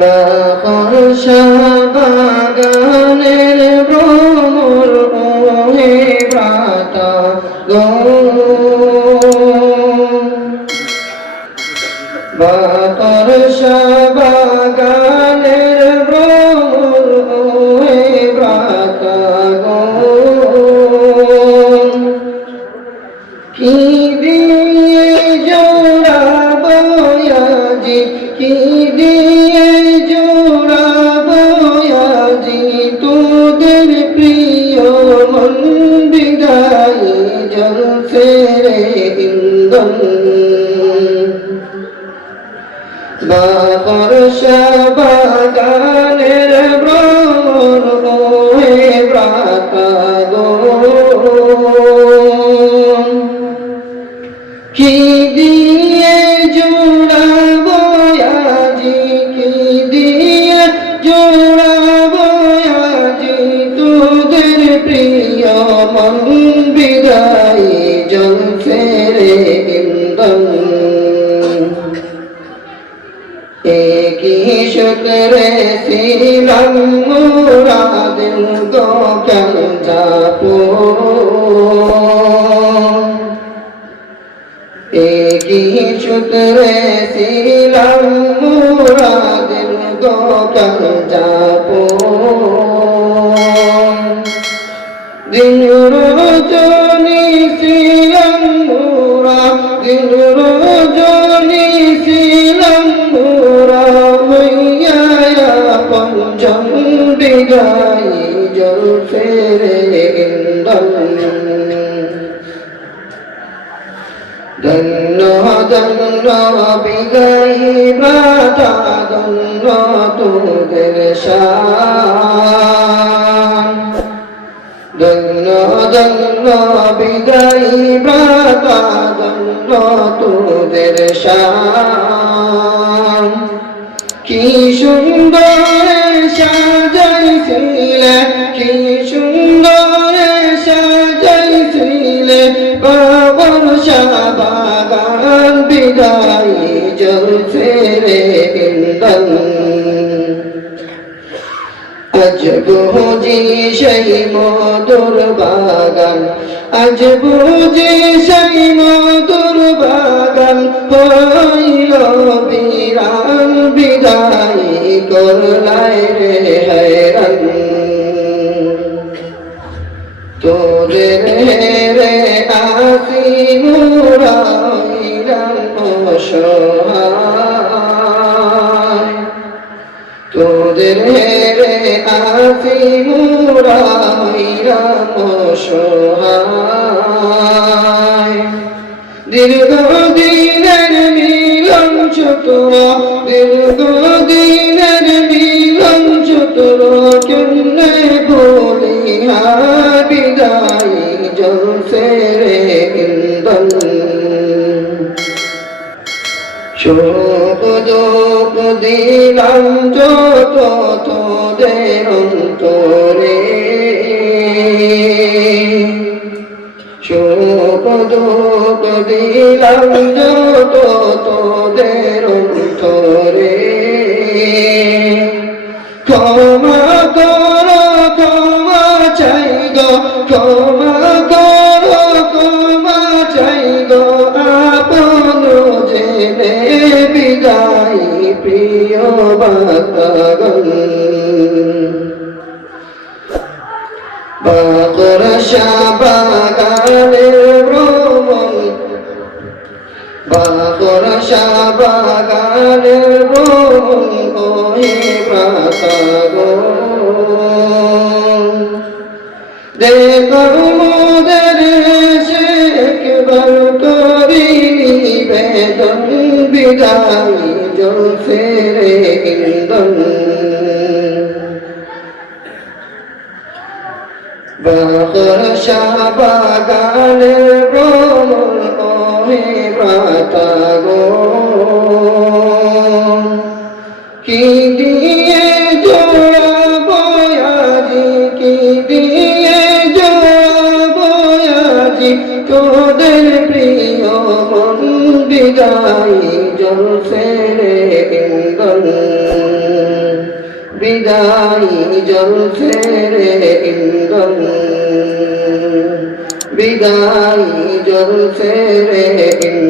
বর্ষা বাগানের ভ্রমর ওহে ভ্রাতা গো, বর্ষা বাগানের ভ্রমর ওহে ভ্রাতা গো, কি দিয়ে জোড়াবো আজি, কি দিয়ে জোড়াবো আজি তোদের প্রিয় মন বিদায় জ্বলছে রে ইন্ধন। বর্ষা বাগানের ভ্রমর ওহে ভ্রাতা গো, কি দিয়ে জোড়াবো আজি, কি দিয়ে জোড়াবো আজি তোদের প্রিয় মন বিদায় জ্বলছে রে ইন্ধন। একই সূত্রে ছিলাম মোরা দিল গো কাঞ্জাপো, একই সূত্রে ছিলাম মোরা দিল গো কাঞ্জাপো, দিন রজনী ছিলাম মোরা, দিন রজনী ছিলাম মোরা হইয়া পঞ্চম বিদায় জ্বলছে রে ইন্ধন। ধন্য ধন্য বিদায় ভ্রাতা, ধন্য তোদের শান, ধন্য ধন্য বিদায় ভ্রাতা, ধন্য তোদের শান। কি সুন্দর সাজাইছিলে, কি সুন্দর সাজাইছিলে বর্ষা বাগান বিদায় জ্বলছে রে ইন্ধন। আজ বুঝি সেই মধুর বাগান, আজ বুঝি সেই মধুর বাগান হইল বিরান বিদায় করলাই রে hayran। তোদের রে আসি মোরা হইলাম অসহায়, তোদের রে আসি মোরা হইলাম অসহায়। দীর্ঘদিনের মিলন চতুর, দীর্ঘদিনের মিলন চতুর কেমনে বলিয়া বিদায় জ্বলছে রে ইন্ধন। শোক দুঃখ দিলাম যত তোদের অন্তরে, শোক দুঃখ দিলাম যত তোদের অন্তরে। ক্ষমা করো ক্ষমা চাই গো, ক্ষমা করো ক্ষমা চাই গো আপন জেনে বিদায় প্রিয় বাতাগণ। বর্ষা বাগানের ভ্রমণ, বর্ষা বাগানের ভ্রমণ ওহে ভ্রাতা গো, দেখো মোদের সে একবার করি নিবেদন বিদায় জ্বলছে রে ইন্ধন। বর্ষা বাগানের ভ্রমর ওহে ভ্রাতা গো, কি দিয়ে জোড়াবো আজি, কি দিয়ে জোড়াবো আজি তোদের প্রিয় মন বিদায় জ্বলছে রে ইন্ধন। বিদায়ী জলছে রে ইন্ধন, বিদায়ী জলছে রে ইন্ধন।